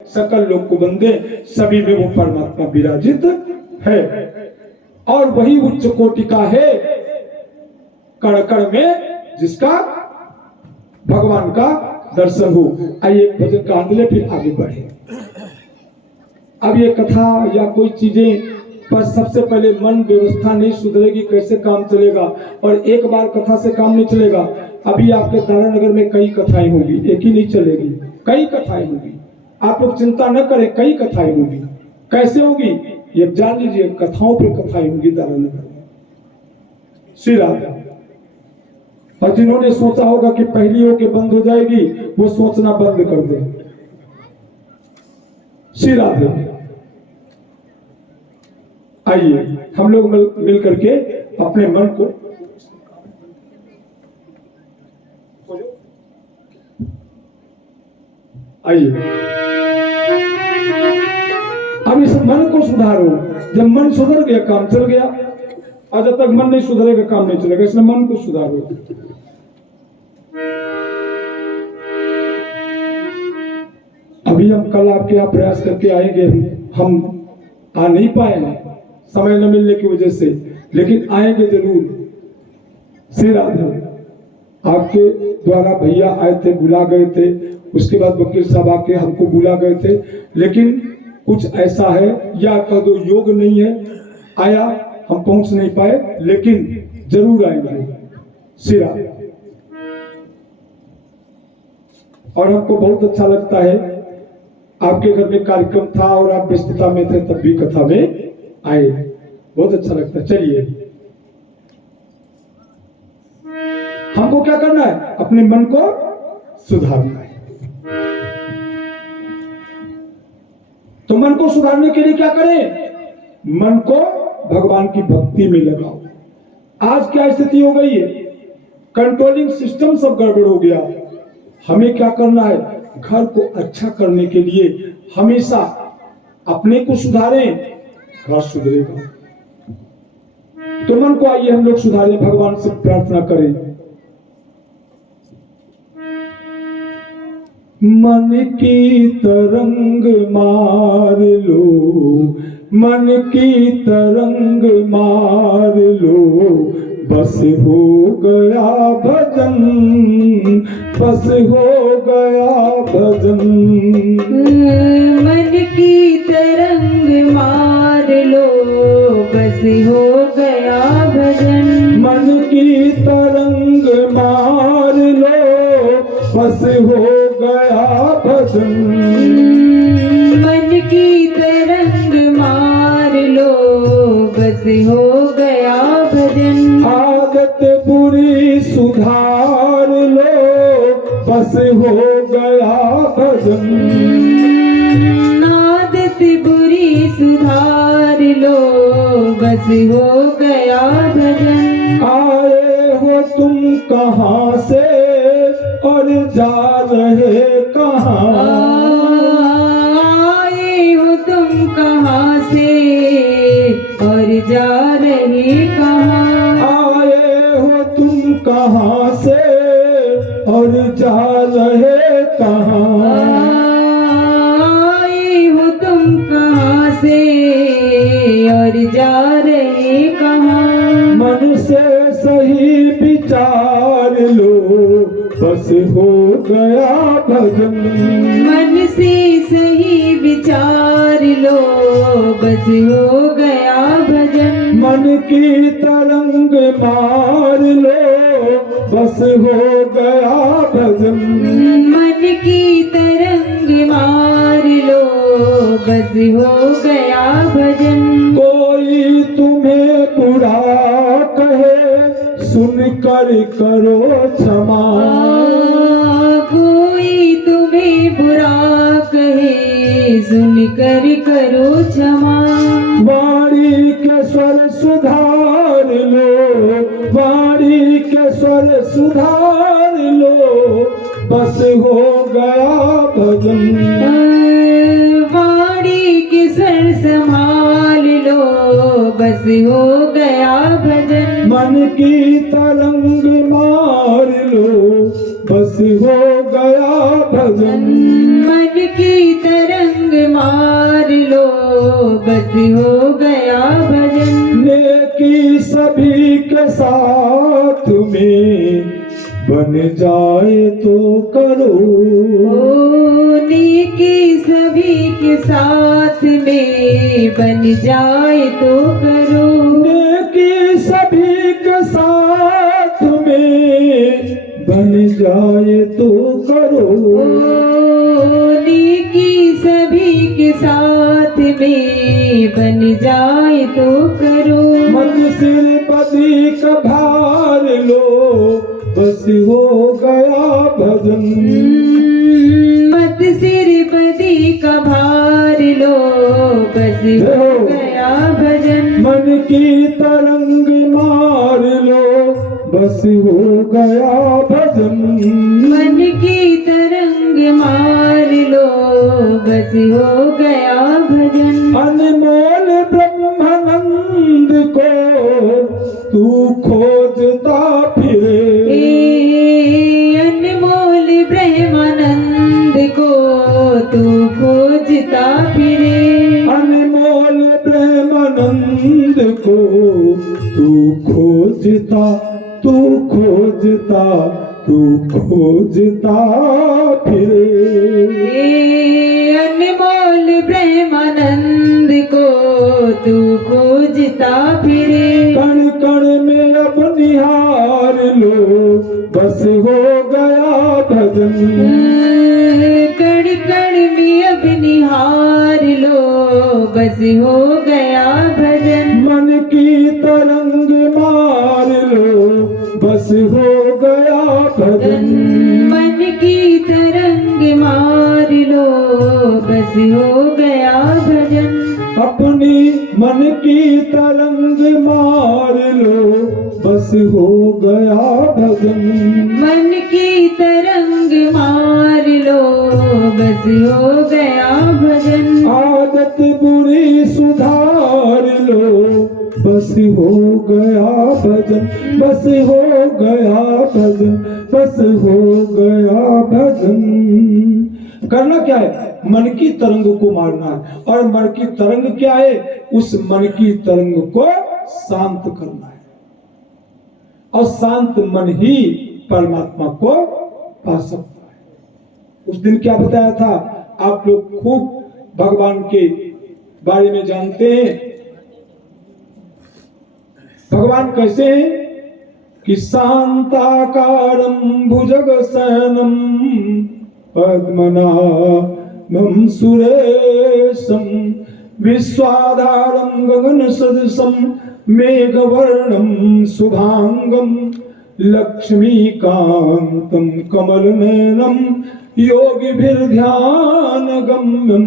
सकल लोग को बंदे सभी में वो परमात्मा विराजित है और वही उच्च कोटि का है कण कण में जिसका भगवान का दर्शन हो। आइए भजन का अंत ले फिर आगे बढ़े। अब ये कथा या कोई चीजें पर सबसे पहले मन व्यवस्था नहीं सुधरेगी कैसे काम चलेगा, और एक बार कथा से काम नहीं चलेगा। अभी आपके दारानगर में कई कथाएं होंगी, एक ही नहीं चलेगी, कई कथाएं होंगी। आप लोग चिंता न करें, कई कथाएं होंगी। कैसे होगी ये जान लीजिए, कथाओं पर कथाएं होंगी दारानगर में। श्री राधे। और जिन्होंने सोचा होगा कि पहली होके बंद हो जाएगी वो सोचना बंद कर दे। श्री राधे। आइए हम लोग मिल करके अपने मन को आइए अब इस मन को सुधारो। जब मन सुधर गया काम चल गया, और जब तक मन नहीं सुधरेगा काम नहीं चलेगा, इसलिए मन को सुधारो। अभी हम कल आपके यहाँ प्रयास करके आएंगे, हम आ नहीं पाए हैं समय न मिलने की वजह से, लेकिन आएंगे जरूर। श्री राधे। आपके द्वारा भैया आए थे, बुला गए थे, उसके बाद वकील साहब आके हमको बुला गए थे, लेकिन कुछ ऐसा है या कह दो योग नहीं है, आया हम पहुंच नहीं पाए, लेकिन जरूर आएंगे। श्री राधे। और हमको बहुत अच्छा लगता है, आपके घर में कार्यक्रम था और आप व्यस्तता में थे तब भी कथा में आए, बहुत अच्छा लगता है। चलिए हमको क्या करना है, अपने मन को सुधारना है। तो मन को सुधारने के लिए क्या करें, मन को भगवान की भक्ति में लगाओ। आज क्या स्थिति हो गई है, कंट्रोलिंग सिस्टम सब गड़बड़ हो गया। हमें क्या करना है, घर को अच्छा करने के लिए हमेशा अपने को सुधारें, घर सुधरेगा। तो मन को आइए हम लोग सुधारें, भगवान से प्रार्थना करें। मन की तरंग मार लो, मन की तरंग मार लो, बस हो गया भजन, बस हो गया भजन। मन की तरंग मार लो, बस हो गया भजन। मन की तरंग मार लो, बस हो गया भजन। मन की तरंग मार लो, बस हो गया भजन। आदत बुरी सुधार लो, बस हो गया भजन। आदत बुरी सुधार लो, बस हो गया भजन। आए हो तुम कहाँ से और जा रहे कहाँ, आए हो तुम कहाँ से और जा रहे कहाँ। आए हो तुम कहाँ से और जा रहे कहाँ। आए हो तुम कहाँ से और जा रहे कहाँ। मन से सही विचार लो, बस हो गया भजन। मन से सही विचार लो, बस हो गया भजन। मन की तरंग मार लो, बस हो गया भजन। मन की तरंग मार लो, बस हो गया भजन। कोई तुम्हें बुरा कहे सुन कर करो क्षमा, कोई तुम्हें बुरा कहे सुन कर करो क्षमा। वाणी के स्वर सुधार लो, वाणी के स्वर सुधार लो, बस हो गया भजन। वाणी के स्वर संभाल लो, बस हो गया भजन। मन की तरंग मार लो, बस हो गया भजन। मन की तरंग बस हो गया भजन। नेकी सभी के साथ में बन जाए तो करो। ओ नेकी सभी के साथ में बन जाए तो करो। नेकी सभी के साथ में बन जाए तो करो। ओ नेकी सभी के साथ में बन जाए तो करो। मत सिर बदी का भार लो, बस हो गया भजन। मत सिर बदी का भार लो, बस हो गया भजन। मन की तरंग मार लो, बस हो गया भजन। मन की तरंग मार लो, बस हो गया भजन। अनमोल ब्रह्मानंद को तू खोजता फिरे। अनमोल ब्रह्मानंद को तू खोजता फिरे। अनमोल ब्रह्मानंद को तू खोजता, तू खोजता, तू खोजता फिरे। अनमोल ब्रह्मानंद को तू खोजता फिरे। कण कण में अब निहार लो, बस हो गया भजन। कण कण में अब निहार लो, बस हो गया भजन। मन की तरंग मार लो, बस हो गया भजन। मन की तरंग मार लो, बस हो गया भजन। अपनी मन की तरंग मार लो, बस हो गया भजन। मन की तरंग मार लो, बस हो गया भजन। आदत बुरी सुधार लो, बस हो गया भजन। बस हो गया भजन, बस हो गया भजन। करना क्या है? मन की तरंग को मारना है। और मन की तरंग क्या है? उस मन की तरंग को शांत करना है। और शांत मन ही परमात्मा को पा सकता है। उस दिन क्या बताया था? आप लोग खूब भगवान के बारे में जानते हैं। भगवान कैसे हैं? कि शांताकारं भुजगशयनं पद्मनाभं सुरेशं विश्वाधारं गगनसदृशं मेघवर्णं शुभांगं लक्ष्मीकान्तं कमलनयनं योगिभिर्ध्यानगम्यं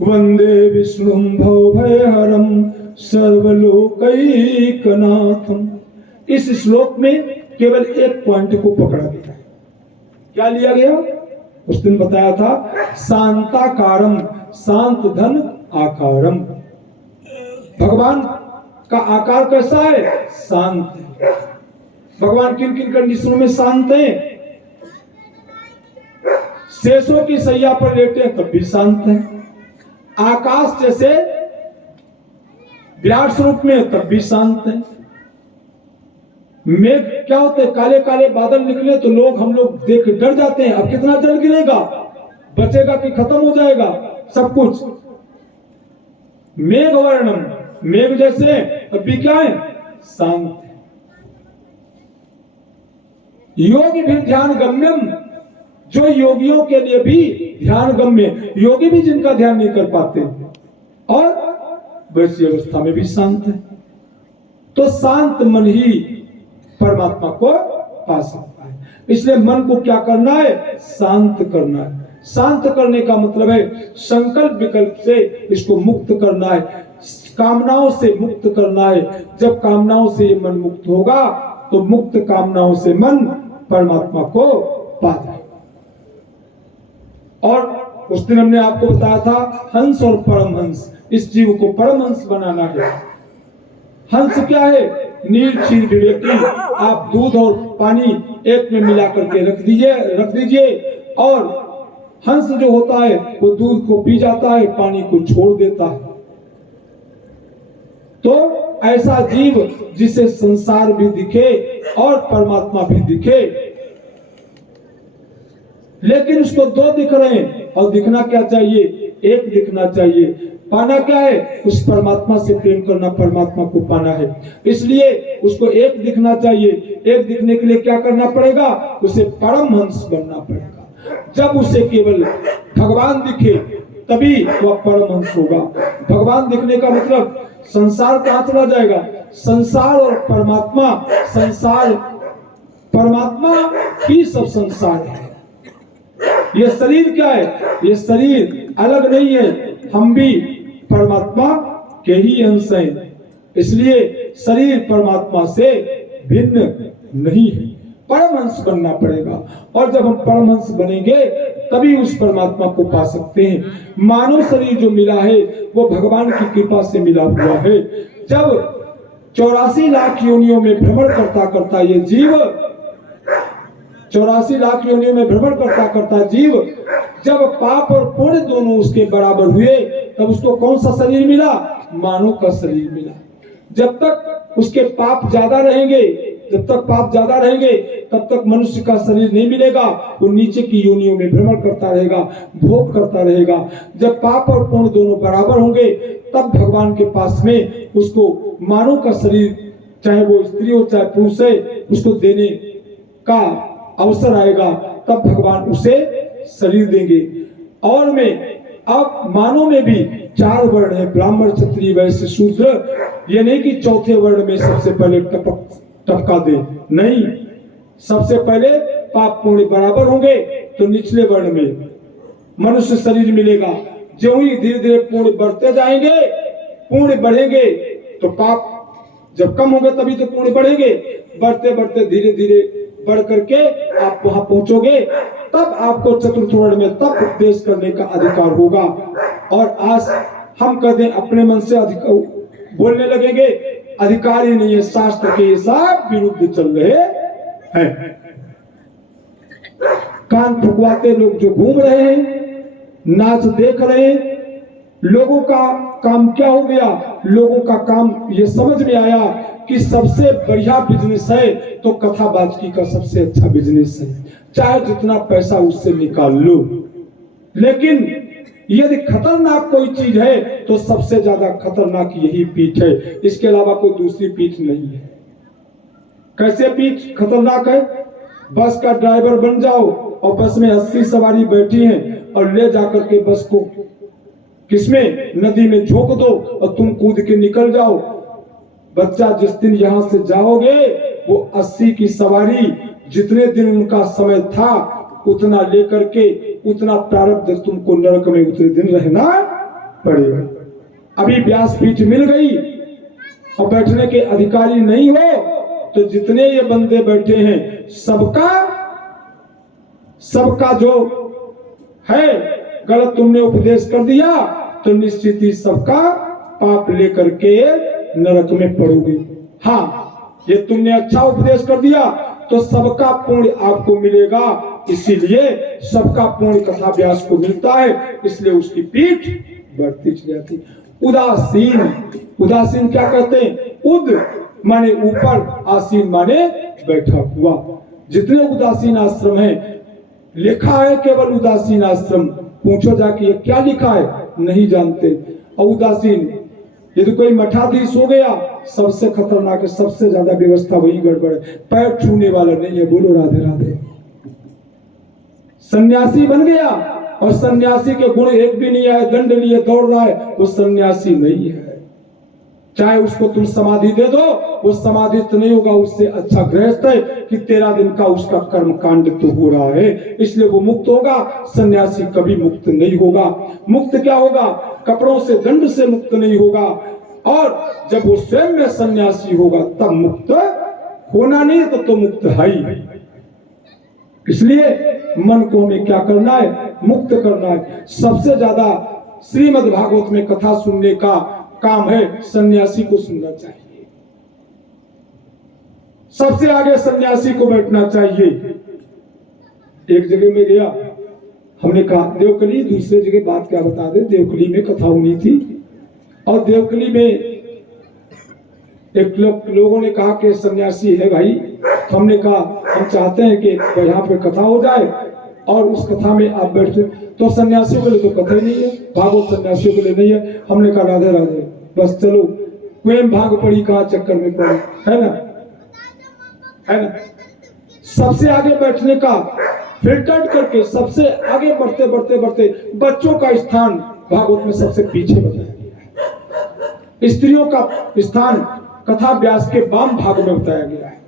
वन्दे विष्णुं भवभयहरं सर्वलोकैकनाथम। इस श्लोक में केवल एक पॉइंट को पकड़ा गया है। क्या लिया गया? उस दिन बताया था शांताकारम, शांत धन आकारम। भगवान का आकार कैसा है? शांत है। भगवान किन किन कंडीशनों में शांत है? शेषों की सैया पर लेटे हैं तब भी शांत है। आकाश जैसे विराट स्वरूप में तब भी शांत है। मेघ क्या होते हैं? काले काले बादल निकले तो लोग, हम लोग देख डर जाते हैं। अब कितना जल गिरेगा, बचेगा कि खत्म हो जाएगा सब कुछ। मेघ वर्णम, मेघ जैसे तब भी क्या है? शांत है। योगी भी ध्यान गम्यम, जो योगियों के लिए भी ध्यान गम्य, योगी भी जिनका ध्यान नहीं कर पाते और वैसी अवस्था में भी शांत है। तो शांत मन ही परमात्मा को पा सकता है। इसलिए मन को क्या करना है? शांत करना है। शांत करने का मतलब है संकल्प विकल्प से इसको मुक्त करना है, कामनाओं से मुक्त करना है। जब कामनाओं से ये मन मुक्त होगा तो मुक्त कामनाओं से मन परमात्मा को पा जाएगा। और उस दिन हमने आपको बताया था हंस और परमहंस, इस जीव को परमहंस बनाना है। हंस क्या है? नील क्षीर विवेकी। आप दूध और पानी एक में मिला करके रख दीजिए और हंस जो होता है वो दूध को पी जाता है, पानी को छोड़ देता है। तो ऐसा जीव जिसे संसार भी दिखे और परमात्मा भी दिखे, लेकिन उसको दो दिख रहे हैं, और दिखना क्या चाहिए? एक दिखना चाहिए। पाना क्या है? उस परमात्मा से प्रेम करना, परमात्मा को पाना है। इसलिए उसको एक दिखना चाहिए। एक दिखने के लिए क्या करना पड़ेगा? उसे परमहंस बनना पड़ेगा। जब उसे केवल भगवान दिखे तभी वह परमहंस होगा। भगवान दिखने का मतलब संसार कहाँ चला जाएगा? संसार और परमात्मा, संसार परमात्मा ही सब संसार है। ये शरीर क्या है? ये शरीर अलग नहीं है, हम भी परमात्मा के ही अंश हैं। इसलिए शरीर परमात्मा से भिन्न नहीं है। परमहंस बनना पड़ेगा, और जब हम परमहंस बनेंगे तभी उस परमात्मा को पा सकते हैं। मानव शरीर जो मिला है वो भगवान की कृपा से मिला हुआ है। जब 84 लाख योनियों में भ्रमण करता करता ये जीव 84 लाख योनियों में भ्रमण करता करता जीव जब पाप और पुण्य दोनों उसके बराबर हुए, तब उसको कौन सा शरीर मिला? मानव का शरीर मिला। जब तक उसके पाप ज्यादा रहेंगे, जब तक पाप ज्यादा रहेंगे, तब तक मनुष्य का शरीर नहीं मिलेगा। वो नीचे की योनियों में भ्रमण करता रहेगा, भोग करता रहेगा। जब पाप और पुण्य दोनों बराबर होंगे, तब भगवान के पास में उसको मानव का शरीर, चाहे वो स्त्री हो चाहे पुरुष है, उसको देने का अवसर आएगा। तब भगवान उसे शरीर देंगे। और में अब मानव में भी 4 वर्ण है, ब्राह्मण क्षत्रिय वैश्य शूद्र। ये नहीं कि चौथे वर्ण में सबसे पहले टपका दे, नहीं। सबसे पहले पाप पुण्य बराबर होंगे तो निचले वर्ण में मनुष्य शरीर मिलेगा। जो ही धीरे धीरे पुण्य बढ़ते जाएंगे, पुण्य बढ़ेंगे तो पाप जब कम होंगे तभी तो पुण्य बढ़ेंगे। बढ़ते बढ़ते धीरे धीरे बढ़ करके आप वहां पहुंचोगे, तब आपको चतुर्थ वर्ण में तब उपदेश करने का अधिकार होगा। और आज हम कह दें अपने मन से बोलने लगेंगे, अधिकार ही नहीं है, शास्त्र के सब विरुद्ध चल रहे हैं। कान फुकवाते लोग जो घूम रहे हैं, नाच देख रहे हैं, लोगों का काम क्या हो गया? लोगों का काम ये समझ में आया कि सबसे बढ़िया बिजनेस है तो कथाबाजी का सबसे अच्छा बिजनेस है, चाहे जितना पैसा उससे निकाल लो। लेकिन यदि खतरनाक कोई चीज है तो सबसे ज्यादा खतरनाक यही पीठ है, इसके अलावा कोई दूसरी पीठ नहीं है। कैसे पीठ खतरनाक है? बस का ड्राइवर बन जाओ और बस में 80 सवारी बैठी हैं और ले जाकर के बस को किसमें? नदी में झोंक दो और तुम कूद के निकल जाओ। बच्चा जिस दिन यहां से जाओगे, वो 80 की सवारी जितने दिन उनका समय था उतना लेकर के, उतना प्रारब्ध तुमको नरक में उतने दिन रहना पड़ेगा। अभी व्यासपीठ मिल गई और बैठने के अधिकारी नहीं हो तो जितने ये बंदे बैठे हैं सबका जो है गलत तुमने उपदेश कर दिया तो निश्चित ही सबका पाप लेकर के नरक में पड़ोगे। हाँ, ये तुमने अच्छा उपदेश कर दिया तो सबका पुण्य आपको मिलेगा। इसीलिए सबका पुण्य कथा व्यास को मिलता है, इसलिए उसकी पीठ बढ़ती चली जाती। उदासीन, उदासीन क्या कहते हैं? उद माने ऊपर, आसीन माने बैठा हुआ। जितने उदासीन आश्रम हैं, लिखा है केवल उदासीन आश्रम। पूछो जाके ये क्या लिखा है, नहीं जानते। और उदासीन यदि कोई मठाधीश हो गया, सबसे खतरनाक है, सबसे ज्यादा व्यवस्था वही गड़बड़ है। पैर छूने वाला नहीं है, बोलो राधे राधे। सन्यासी बन गया और सन्यासी के गुण एक भी नहीं है, दंड लिए दौड़ रहा है, वो सन्यासी नहीं है। चाहे उसको तुम समाधि दे दो, वो समाधि तो नहीं होगा, उससे अच्छा गृहस्थ है कि 13 दिन का उसका कर्म कांड तो हो रहा है, इसलिए वो मुक्त होगा। सन्यासी कभी मुक्त नहीं होगा। मुक्त क्या होगा? कपड़ों से, दंड से मुक्त नहीं होगा। और जब वो स्वयं में सन्यासी होगा तब मुक्त होना नहीं तो मुक्त है ही। इसलिए मन को हमें क्या करना है? मुक्त करना है। सबसे ज्यादा श्रीमद् भागवत में कथा सुनने का काम है, सन्यासी को सुनना चाहिए। सबसे आगे सन्यासी को बैठना चाहिए। एक जगह में गया, हमने कहा देवकली, दूसरे जगह बात क्या बता दे, देवकली में कथा होनी थी और देवकली में एक लोगों ने कहा कि सन्यासी है भाई, हमने कहा हम चाहते हैं कि यहाँ पे कथा हो जाए और उस कथा में आप बैठे। तो सन्यासियों के लिए तो कथा ही नहीं है, भागवत सन्यासियों के लिए नहीं है। हमने कहा राधे राधे, बस चलो, स्वयं भाग पड़ी कहा चक्कर में पड़ी, है ना, है ना। सबसे आगे बैठने का फिल्टर करके सबसे आगे बढ़ते बढ़ते बढ़ते बच्चों का स्थान भागवत में सबसे पीछे बताया गया है। स्त्रियों का स्थान कथा व्यास के वाम भाग में बताया गया है,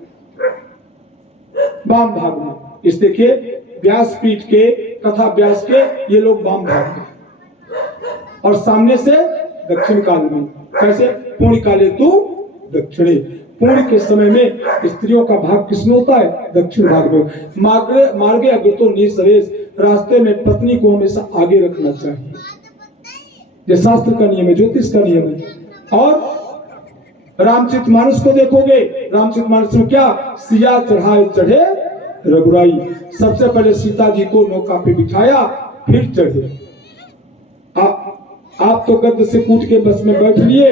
वाम भाग में। इस देखिए व्यासपीठ के, कथा व्यास के, ये लोग वाम भाग में, और सामने से दक्षिण काल में। कैसे? पूर्ण काले तू दक्षिणे, पूर्ण के समय में स्त्रियों का भाग किसमें होता है? दक्षिण भाग में। मार्गे अग्रतो निसरेश, रास्ते में पत्नी को हमेशा आगे रखना चाहिए, ये शास्त्र का नियम है, ज्योतिष का नियम है। और रामचरितमानस को देखोगे, रामचरितमानस में क्या? सिया चढ़ाए चढ़े रघुराई, सबसे पहले सीता जी को नौका पे बिठाया फिर चढ़े। आप तो गद्द से कूट के बस में बैठ लिए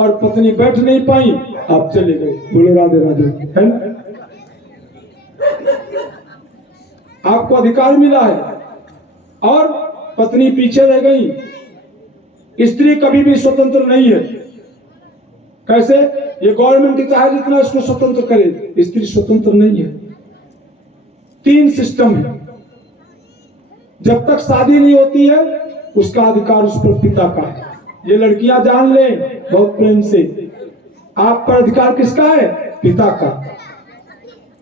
और पत्नी बैठ नहीं पाई, आप चले गए। बोलो राधे राधे, है ना। आपको अधिकार मिला है और पत्नी पीछे रह गई। स्त्री कभी भी स्वतंत्र नहीं है। कैसे? ये गवर्नमेंट चाहे जितना इसको स्वतंत्र करे, स्त्री स्वतंत्र नहीं है। 3 सिस्टम है। जब तक शादी नहीं होती है उसका अधिकार उस पर पिता का है। ये लड़कियां जान लें बहुत प्रेम से, आप पर अधिकार किसका है? पिता का।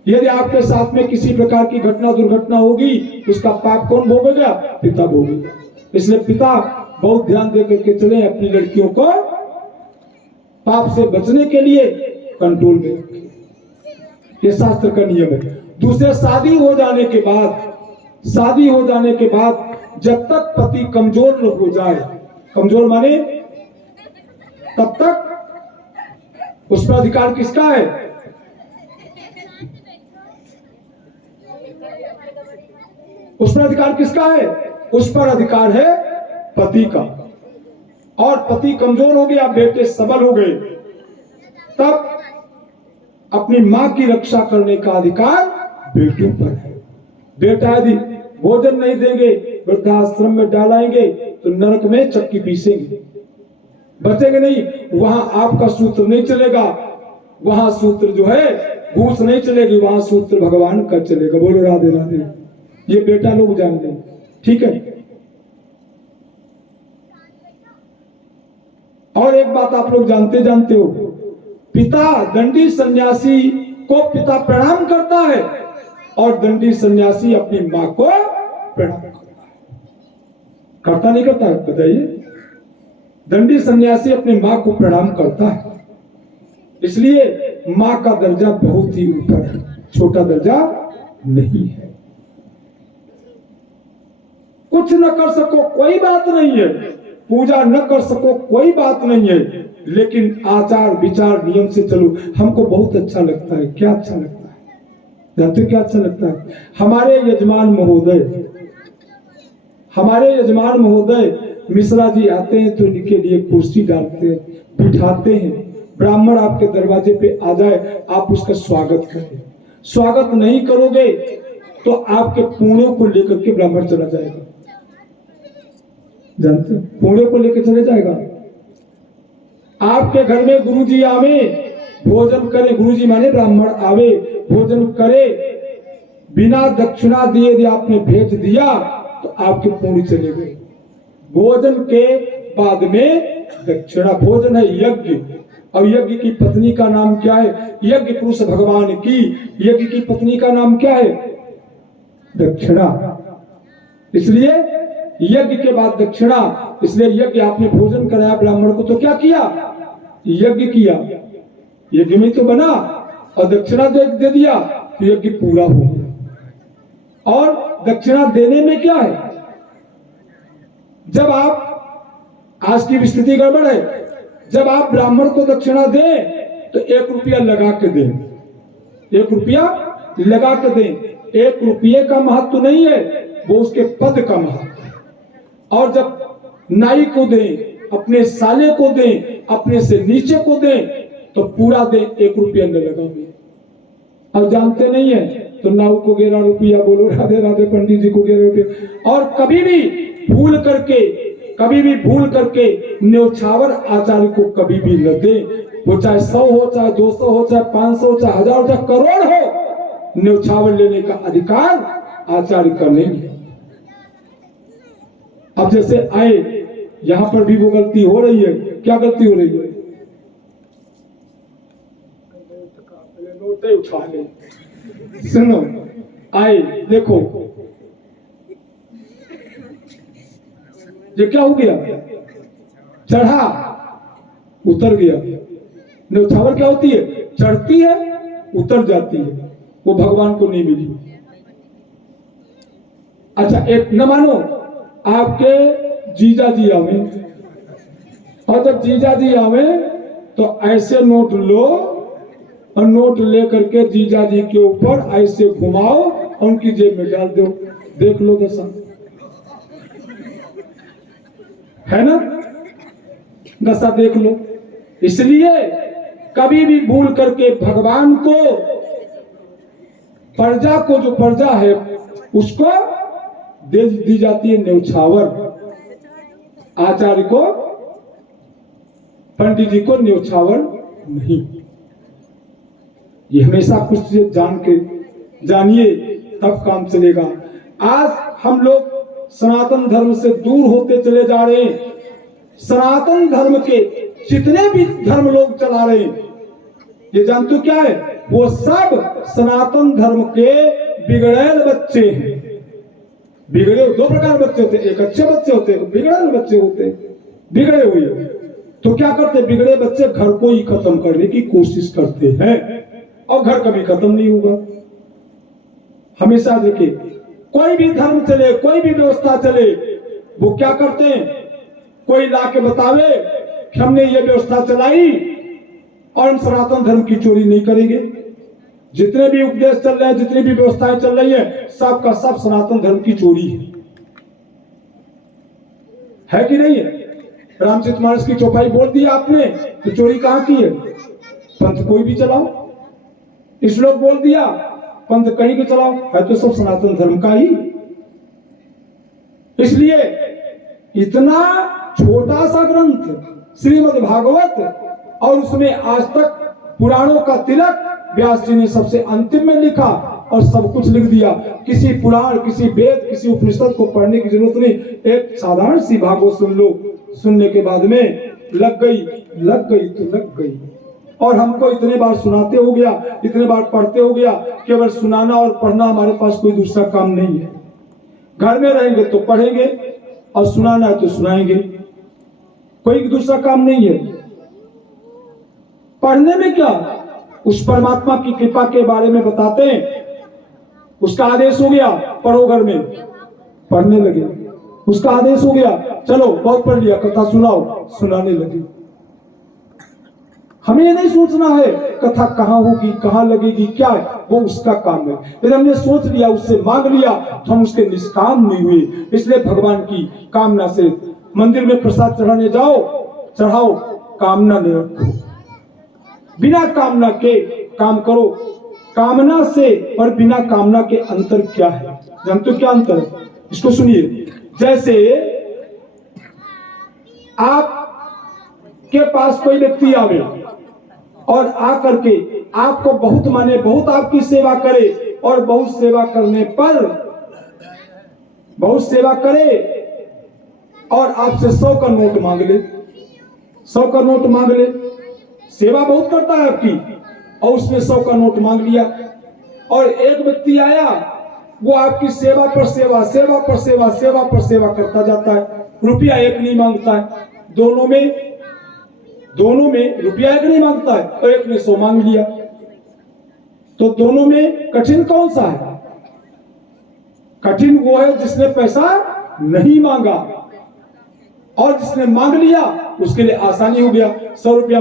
यदि आपके साथ में किसी प्रकार की घटना दुर्घटना होगी उसका पाप कौन भोगेगा? पिता भोगेगा। इसलिए पिता बहुत ध्यान दे करके चले, अपनी लड़कियों को पाप से बचने के लिए कंट्रोल में रखें, ये शास्त्र का नियम है। दूसरे, शादी हो जाने के बाद, शादी हो जाने के बाद जब तक पति कमजोर न हो जाए, कमजोर माने तब तक उस पर अधिकार किसका है? उस पर अधिकार किसका है? उस पर अधिकार है पति का। और पति कमजोर हो गया, बेटे सबल हो गए, तब अपनी मां की रक्षा करने का अधिकार बेटों पर है। बेटा यदि भोजन नहीं देंगे, वृद्धाश्रम में डालेंगे तो नरक में चक्की पीसेंगे, बचेंगे नहीं। वहां आपका सूत्र नहीं चलेगा, वहां सूत्र जो है घूस नहीं चलेगी, वहां सूत्र भगवान का चलेगा। बोलो राधे राधे, ये बेटा लोग जान लें, ठीक है। और एक बात आप लोग जानते हो, पिता दंडी सन्यासी को पिता प्रणाम करता है और दंडी सन्यासी अपनी मां को प्रणाम करता है। करता नहीं करता है? बताइए। दंडी सन्यासी अपनी मां को प्रणाम करता है, इसलिए मां का दर्जा बहुत ही ऊपर है, छोटा दर्जा नहीं है। कुछ न कर सको कोई बात नहीं है, पूजा न कर सको कोई बात नहीं है, लेकिन आचार विचार नियम से चलो। हमको बहुत अच्छा लगता है। क्या अच्छा लगता है? जानते क्या अच्छा लगता है? हमारे यजमान महोदय मिश्रा जी आते हैं तो इनके लिए कुर्सी डालते हैं, बिठाते हैं। ब्राह्मण आपके दरवाजे पे आ जाए, आप उसका स्वागत करें। स्वागत नहीं करोगे तो आपके पुण्यों को लेकर के ब्राह्मण चला जाएगा। जानते हो? पुण्यों को लेकर चले जाएगा। आपके घर में गुरुजी आवे, भोजन करे, गुरुजी माने ब्राह्मण आवे, भोजन करे, बिना दक्षिणा दिए यदि आपने भेज दिया तो आपके पुण्य चले गए। भोजन के बाद में दक्षिणा, भोजन है यज्ञ, और यज्ञ की पत्नी का नाम क्या है? यज्ञ पुरुष भगवान की, यज्ञ की पत्नी का नाम क्या है? दक्षिणा। इसलिए यज्ञ के बाद दक्षिणा। इसलिए यज्ञ, आपने भोजन कराया ब्राह्मण को तो क्या किया? यज्ञ किया, यज्ञ में तो बना, और दक्षिणा दे दिया तो यज्ञ पूरा हो गया। और दक्षिणा देने में क्या है? जब आप, आज की स्थिति गड़बड़ है, जब आप ब्राह्मण को दक्षिणा दें तो 1 रुपया लगा के दें, 1 रुपया लगा के दें। 1 रुपये का महत्व नहीं है, वो उसके पद का महत्व है। और जब नाई को दें, अपने साले को दें, अपने से नीचे को दें, तो पूरा दे 1 रुपया न लगावे। अब जानते नहीं है तो नाव को 11 रुपया बोलो, राधे राधे पंडित जी को 11 रुपया। और कभी भी भूल करके न्योछावर आचार्य को कभी भी न दे। वो चाहे 100 हो, चाहे 200 हो, चाहे 500 हो, चाहे 1000 हो, चाहे करोड़ हो, न्योछावर लेने का अधिकार आचार्य का नहीं है। अब जैसे आए, यहां पर भी वो गलती हो रही है। क्या गलती हो रही है? नोटे उठा ले। सुनो, आए देखो ये क्या हो गया, चढ़ा उतर गया। न्योछावर क्या होती है? चढ़ती है उतर जाती है, वो भगवान को नहीं मिली। अच्छा, एक न मानो आपके जीजा जी आवे, और जब जीजा जी आवे तो ऐसे नोट लो और नोट ले करके जीजा जी के ऊपर ऐसे घुमाओ और उनकी जेब में डाल दो। देख लो दशा, है ना? दशा देख लो। इसलिए कभी भी भूल करके भगवान को, प्रजा को, जो प्रजा है उसको दे दी जाती है न्योछावर। आचार्य को, पंडित जी को न्योछावर नहीं। ये हमेशा कुछ जान के जानिए तब काम चलेगा। आज हम लोग सनातन धर्म से दूर होते चले जा रहे हैं। सनातन धर्म के जितने भी धर्म लोग चला रहे हैं, ये जानते हो क्या है? वो सब सनातन धर्म के बिगड़ेल बच्चे हैं। बिगड़े 2 प्रकार बच्चे होते हैं, एक अच्छे बच्चे होते हैं, बिगड़ेल बच्चे होते हैं। बिगड़े हुए तो क्या करते? बिगड़े बच्चे घर को ही खत्म करने की कोशिश करते हैं और घर कभी खत्म नहीं होगा। हमेशा देखिए, कोई भी धर्म चले, कोई भी व्यवस्था चले, वो क्या करते हैं? कोई लाके बतावे कि हमने ये व्यवस्था चलाई और हम सनातन धर्म की चोरी नहीं करेंगे। जितने भी उपदेश चल रहे हैं, जितनी भी व्यवस्थाएं चल रही है, सब का सब सनातन धर्म की चोरी है कि नहीं है? रामचरितमानस की चौपाई बोल दिया आपने तो चोरी कहां की है? पंथ कोई भी चलाओ। श्लोक बोल दिया, पंथ कहीं भी चलाओ, है तो सब सनातन धर्म का ही। इसलिए इतना छोटा सा ग्रंथ श्रीमद् भागवत, और उसमें आज तक पुराणों का तिलक व्यास जी ने सबसे अंतिम में लिखा और सब कुछ लिख दिया। किसी पुराण, किसी वेद, किसी उपनिषद को पढ़ने की जरूरत नहीं। एक साधारण सी भागवत सुन लो, सुनने के बाद में लग गई तो लग गई। और हमको इतने बार सुनाते हो गया, इतने बार पढ़ते हो गया, केवल सुनाना और पढ़ना हमारे पास कोई दूसरा काम नहीं है। घर में रहेंगे तो पढ़ेंगे और सुनाना है तो सुनाएंगे, कोई दूसरा काम नहीं है। पढ़ने में क्या, उस परमात्मा की कृपा के बारे में बताते हैं। उसका आदेश हो गया पढ़ो, घर में पढ़ने लगे। उसका आदेश हो गया चलो बहुत पढ़ लिया, कथा सुनाओ, सुनाने लगे। हमें ये नहीं सोचना है कथा कहाँ होगी, कहाँ लगेगी, क्या है, वो उसका काम है। यदि हमने सोच लिया, उससे मांग लिया तो हम उसके निष्काम नहीं हुए। इसलिए भगवान की कामना से मंदिर में प्रसाद चढ़ाने जाओ, चढ़ाओ, कामना नहीं रखो। बिना कामना के काम करो। कामना से और बिना कामना के अंतर क्या है? जानते हो क्या अंतर है? इसको सुनिए। जैसे आप के पास कोई व्यक्ति आवे और आकर के आपको बहुत माने, बहुत आपकी सेवा करे, और बहुत सेवा करने पर, बहुत सेवा करे और आपसे 100 का नोट मांग ले, 100 का नोट मांग ले। सेवा बहुत करता है आपकी और उसने 100 का नोट मांग लिया। और एक व्यक्ति आया, वो आपकी सेवा पर सेवा, सेवा पर सेवा, सेवा पर सेवा करता जाता है, रुपया एक नहीं मांगता है। दोनों में रुपया एक नहीं मांगता है और एक ने 100 मांग लिया। तो दोनों में कठिन कौन सा है? कठिन वो है जिसने पैसा नहीं मांगा, और जिसने मांग लिया उसके लिए आसानी हो गया। 100 रुपया